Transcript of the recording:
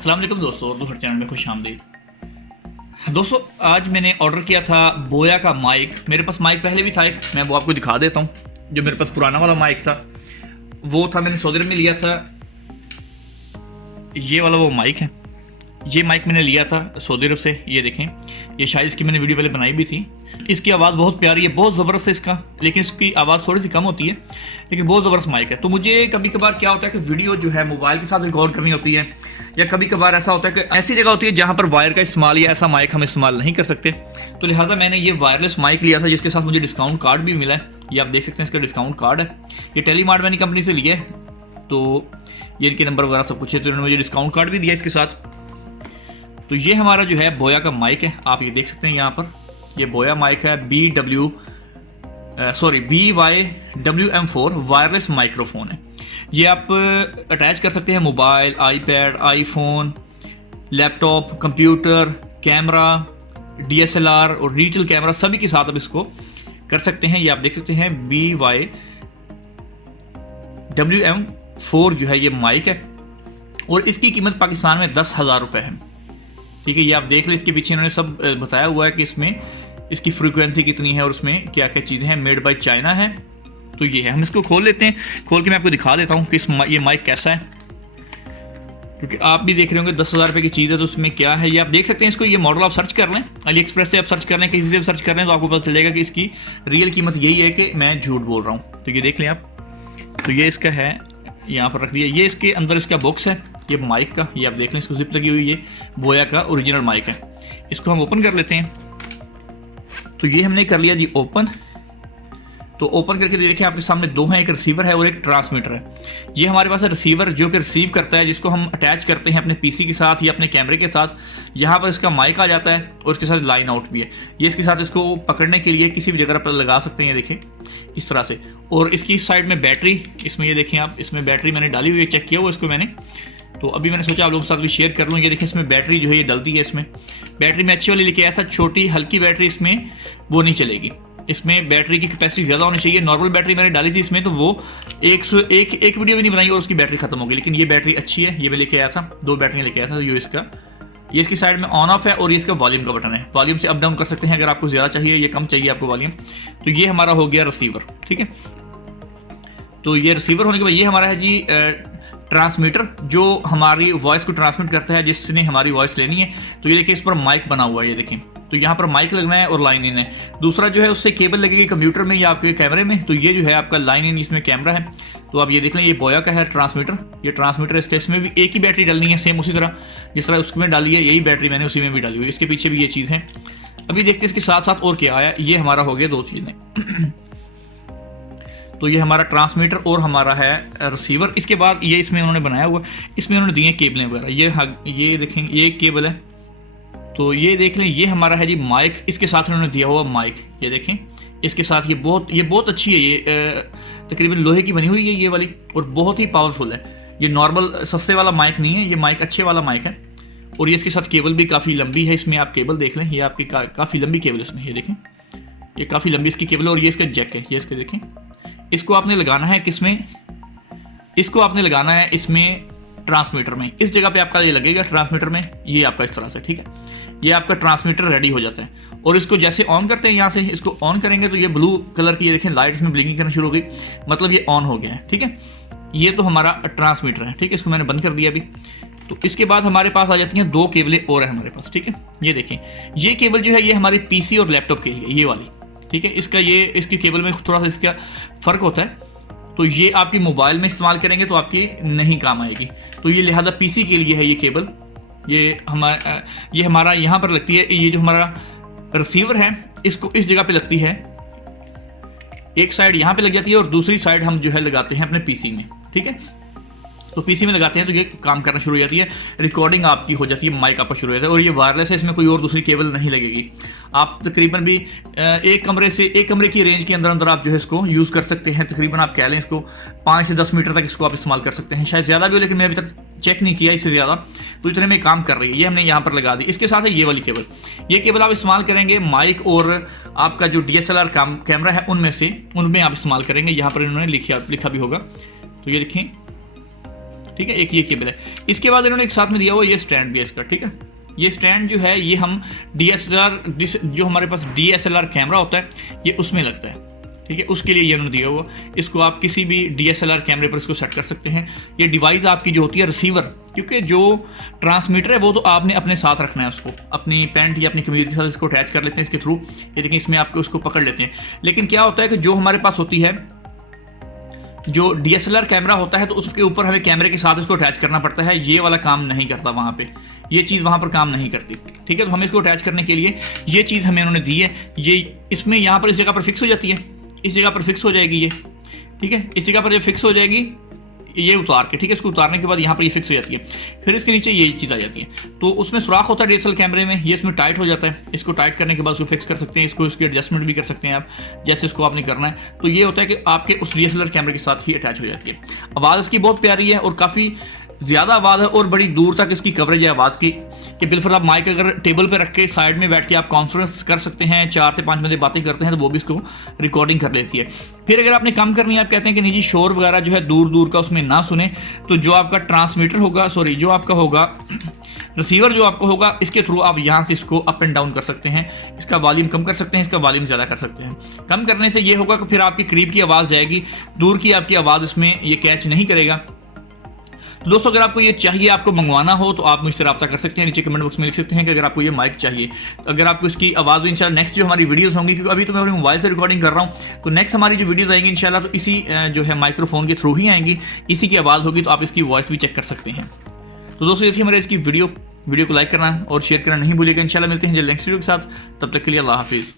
अस्सलाम वालेकुम दोस्तों, उर्दू हर चैनल में खुश आमदीद। दोस्तों आज मैंने ऑर्डर किया था बोया का माइक। मेरे पास माइक पहले भी था एक, मैं वो आपको दिखा देता हूँ। जो मेरे पास पुराना वाला माइक था वो था, मैंने सऊदी अरब में लिया था। ये वाला वो माइक है, ये माइक मैंने लिया था सऊदी अरब से। ये देखें, ये शायद इसकी मैंने वीडियो पहले बनाई भी थी। इसकी आवाज़ बहुत प्यारी है, बहुत ज़बरदस्त है इसका, लेकिन इसकी आवाज़ थोड़ी सी कम होती है, लेकिन बहुत ज़बरदस्त माइक है। तो मुझे कभी कभार क्या होता है कि वीडियो जो है मोबाइल के साथ रिकॉर्ड करनी होती है, या कभी कभार ऐसा होता है कि ऐसी जगह होती है जहाँ पर वायर का इस्तेमाल या ऐसा माइक हम इस्तेमाल नहीं कर सकते। तो लिहाजा मैंने ये वायरलेस माइक लिया था, जिसके साथ मुझे डिस्काउंट कार्ड भी मिला है। ये आप देख सकते हैं, इसका डिस्काउंट कार्ड है। ये टेलीमार्ट मैंने कंपनी से लिया है, तो ये इनके नंबर वगैरह सब कुछ है, तो इन्होंने मुझे डिस्काउंट कार्ड भी दिया इसके साथ। तो ये हमारा जो है बोया का माइक है, आप ये देख सकते हैं यहाँ पर। ये बोया माइक है BYWM4 वायरलेस माइक्रोफोन है। ये आप अटैच कर सकते हैं mobile, iPad, iPhone, laptop, computer, camera, DSLR और डिजिटल कैमरा सभी के साथ आप इसको कर सकते हैं। ये आप देख सकते हैं BYWM4 जो है ये माइक है, और इसकी कीमत पाकिस्तान में 10,000 रुपये है। ठीक है, ये आप देख लें, इसके पीछे इन्होंने सब बताया हुआ है कि इसमें इसकी फ्रीक्वेंसी कितनी है और उसमें क्या क्या चीज़ें हैं। मेड बाय चाइना है। तो ये है, हम इसको खोल लेते हैं। खोल के मैं आपको दिखा देता हूँ कि ये माइक कैसा है, क्योंकि आप भी देख रहे होंगे 10,000 रुपये की चीज़ है, तो उसमें क्या है ये आप देख सकते हैं। इसको ये मॉडल आप सर्च कर लें, अली एक्सप्रेस से आप सर्च कर लें, किसी से भी सर्च कर लें, तो आपको पता चलेगा कि इसकी रियल कीमत यही है कि मैं झूठ बोल रहा हूँ। तो ये देख लें आप, तो ये इसका है, यहाँ पर रख दिया। ये इसके अंदर इसका बॉक्स है ये माइक का, ये आप देख लें, इसको जिप लगी हुई, ये बोया का ओरिजिनल माइक है। इसको हम ओपन कर लेते हैं। तो ये हमने कर लिया जी ओपन। तो ओपन करके देखिए आपके सामने दो हैं, एक रिसीवर है और एक ट्रांसमीटर है। ये हमारे पास है रिसीवर, जो कि रिसीव करता है, जिसको हम अटैच करते हैं अपने पीसी के साथ या अपने कैमरे के साथ। यहाँ पर इसका माइक आ जाता है और इसके साथ लाइन आउट भी है। ये इसके साथ इसको पकड़ने के लिए किसी भी जगह पर लगा सकते हैं, देखिए इस तरह से। और इसकी साइड में बैटरी, इसमें ये देखें आप, इसमें बैटरी मैंने डाली हुई है, चेक किया हुआ इसको मैंने। तो अभी मैंने सोचा आप लोगों के साथ भी शेयर कर लूँ। ये देखिए, इसमें बैटरी जो है ये डलती है। इसमें बैटरी में अच्छी वाली लेके आया था, छोटी हल्की बैटरी इसमें वो नहीं चलेगी। इसमें बैटरी की कैपेसिटी ज़्यादा होनी चाहिए। नॉर्मल बैटरी मैंने डाली थी इसमें, तो वो एक वीडियो भी नहीं बनाई और उसकी बैटरी खत्म हो गई। लेकिन ये बैटरी अच्छी है, ये मैं लेके आया था, 2 बैटरियाँ लेके आया था। ये इसकी साइड में ऑन ऑफ है, और ये इसका वॉल्यूम का बटन है। वॉल्यूम से अप डाउन कर सकते हैं अगर आपको ज़्यादा चाहिए या कम चाहिए आपको वॉल्यूम। तो ये हमारा हो गया रिसीवर, ठीक है। तो ये रिसीवर होने के बाद ये हमारा है जी ट्रांसमीटर, जो हमारी वॉइस को ट्रांसमिट करता है, जिसने हमारी वॉइस लेनी है। तो ये देखिए, इस पर माइक बना हुआ है, ये देखें। तो यहाँ पर माइक लगना है और लाइन इन है। दूसरा जो है उससे केबल लगेगी कंप्यूटर में या आपके कैमरे में। तो ये जो है आपका लाइन इन, इसमें कैमरा है। तो आप ये देख लें, ये बोया का है ट्रांसमीटर, ये ट्रांसमीटर इसका। इसमें भी एक ही बैटरी डालनी है, सेम उसी तरह जिस तरह उसमें डाली है, यही बैटरी मैंने उसी में भी डाली हुई है। इसके पीछे भी ये चीज़ है। अभी देखते हैं इसके साथ साथ और क्या आया। ये हमारा हो गया 2 चीज़ें। तो ये हमारा ट्रांसमीटर और हमारा है रिसीवर। इसके बाद ये इसमें उन्होंने बनाया हुआ, इसमें उन्होंने दिए केबलें वगैरह। ये देखें, ये एक केबल है। तो ये देख लें, ये हमारा है जी माइक। इसके साथ उन्होंने दिया हुआ माइक, ये देखें इसके साथ। ये बहुत अच्छी है। ये तकरीबन लोहे की बनी हुई है ये वाली, और बहुत ही पावरफुल है। ये नॉर्मल सस्ते वाला माइक नहीं है, ये माइक अच्छे वाला माइक है। और ये इसके साथ केबल भी काफ़ी लंबी है। इसमें आप केबल देख लें, ये आपकी काफ़ी लंबी केबल इसमें, ये देखें, ये काफ़ी लंबी इसकी केबल है। और ये इसका जैक है, ये इसके देखें। इसको आपने लगाना है किसमें, इसको आपने लगाना है इसमें ट्रांसमीटर में। इस जगह पे आपका ये लगेगा ट्रांसमीटर में, ये आपका इस तरह से, ठीक है। ये आपका ट्रांसमीटर रेडी हो जाता है। और इसको जैसे ऑन करते हैं, यहाँ से इसको ऑन करेंगे तो ये ब्लू कलर की, ये देखें लाइट इसमें ब्लिंकिंग करना शुरू हो गई, मतलब ये ऑन हो गया है, ठीक है। ये तो हमारा ट्रांसमीटर है, ठीक है। इसको मैंने बंद कर दिया अभी। तो इसके बाद हमारे पास आ जाती हैं 2 केबलें और है हमारे पास, ठीक है। ये देखें, ये केबल जो है ये हमारे पीसी और लैपटॉप के लिए, ये वाली, ठीक है। इसकी केबल में थोड़ा सा इसका फ़र्क होता है। तो ये आपकी मोबाइल में इस्तेमाल करेंगे तो आपकी नहीं काम आएगी। तो ये लिहाजा पीसी के लिए है ये केबल। ये हमारा यहाँ पर लगती है। ये जो हमारा रिसीवर है, इसको इस जगह पे लगती है। एक साइड यहाँ पे लग जाती है और दूसरी साइड हम जो है लगाते हैं अपने पीसी में, ठीक है। तो पीसी में लगाते हैं तो ये काम करना शुरू हो जाती है, रिकॉर्डिंग आपकी हो जाती है, माइक आपका शुरू हो जाता है। और ये वायरलेस है, इसमें कोई और दूसरी केबल नहीं लगेगी। आप तकरीबन भी एक कमरे की रेंज के अंदर आप जो है इसको यूज़ कर सकते हैं। तकरीबन आप कह लें इसको 5 से 10 मीटर तक इसको आप इस्तेमाल कर सकते हैं, शायद ज़्यादा भी हो, लेकिन मैं अभी तक चेक नहीं किया इससे ज़्यादा। तो इतने में काम कर रही है। ये हमने यहाँ पर लगा दी। इसके साथ है ये वाली केबल। ये केबल आप इस्तेमाल करेंगे माइक और आपका जो DSLR कैमरा है उनमें आप इस्तेमाल करेंगे। यहाँ पर इन्होंने लिखा भी होगा। तो ये लिखें, ठीक है, एक ये केबल है। इसके बाद इन्होंने एक साथ में दिया हुआ ये स्टैंड भी है इसका, ठीक है। ये स्टैंड जो है ये हम DSLR जो हमारे पास DSLR कैमरा होता है ये उसमें लगता है, ठीक है, उसके लिए ये उन्होंने दिया हुआ। इसको आप किसी भी DSLR कैमरे पर इसको सेट कर सकते हैं। ये डिवाइस आपकी जो होती है रिसीवर, क्योंकि जो ट्रांसमीटर है वो तो आपने अपने साथ रखना है, उसको अपनी पैंट या अपनी कमीज के साथ इसको अटैच कर लेते हैं इसके थ्रू, ये देखिए इसमें आपको उसको पकड़ लेते हैं। लेकिन क्या होता है कि जो हमारे पास होती है जो DSLR कैमरा होता है तो उसके ऊपर हमें कैमरे के साथ इसको अटैच करना पड़ता है, ये वाला काम नहीं करता वहाँ पे, ये चीज़ वहाँ पर काम नहीं करती, ठीक है। तो हमें इसको अटैच करने के लिए ये चीज़ हमें उन्होंने दी है, ये इसमें यहाँ पर इस जगह पर फिक्स हो जाती है, इस जगह पर फिक्स हो जाएगी ये, ठीक है, इस जगह पर जब फिक्स हो जाएगी ये उतार के, ठीक है, इसको उतारने के बाद यहाँ पर ये फिक्स हो जाती है, फिर इसके नीचे ये चीज़ आ जाती है। तो उसमें सुराख होता है DSLR कैमरे में, ये इसमें टाइट हो जाता है, इसको टाइट करने के बाद उसको फिक्स कर सकते हैं, इसको इसकी एडजस्टमेंट भी कर सकते हैं आप जैसे इसको आपने करना है। तो ये होता है कि आपके उस DSLR कैमरे के साथ ही अटैच हो जाती है। आवाज़ इसकी बहुत प्यारी है और काफ़ी ज़्यादा आवाज़ है और बड़ी दूर तक इसकी कवरेज है आवाज़ की, कि बिल्कुल आप माइक अगर टेबल पे रख के साइड में बैठ के आप कॉन्फ्रेंस कर सकते हैं, 4 से 5 बंदे बातें करते हैं तो वो भी इसको रिकॉर्डिंग कर लेती है। फिर अगर आपने कम करनी है, आप कहते हैं कि नहीं जी शोर वगैरह जो है दूर दूर का उसमें ना सुने, तो जो आपका ट्रांसमीटर होगा, सॉरी जो आपका होगा रिसीवर जो आपको होगा, इसके थ्रू आप यहाँ से इसको अप एंड डाउन कर सकते हैं, इसका वॉल्यूम कम कर सकते हैं, इसका वॉल्यूम ज़्यादा कर सकते हैं। कम करने से ये होगा कि फिर आपके करीब की आवाज़ जाएगी, दूर की आपकी आवाज़ इसमें ये कैच नहीं करेगा। तो दोस्तों अगर आपको ये चाहिए, आपको मंगवाना हो तो आप मुझसे रब्ता कर सकते हैं, नीचे कमेंट बॉक्स में लिख सकते हैं कि अगर आपको ये माइक चाहिए। अगर आपको इसकी आवाज़ भी इंशाल्लाह नेक्स्ट जो हमारी वीडियोस होंगी, क्योंकि अभी तो मैं अपने मोबाइल से रिकॉर्डिंग कर रहा हूँ, तो नेक्स्ट हमारी जो वीडियोस आएंगी इंशाल्लाह तो इसी जो है माइक्रोफोन के थ्रू ही आएंगी, इसी की आवाज़ होगी, तो आप इसकी वॉइस भी चेक कर सकते हैं। तो दोस्तों ये थी हमारे इसकी वीडियो को लाइक करना और शेयर करना नहीं भूलिएगा। इंशाल्लाह मिलते हैं जल्द नेक्स्ट वीडियो के साथ, तब तक के लिए अल्लाह हाफिज़।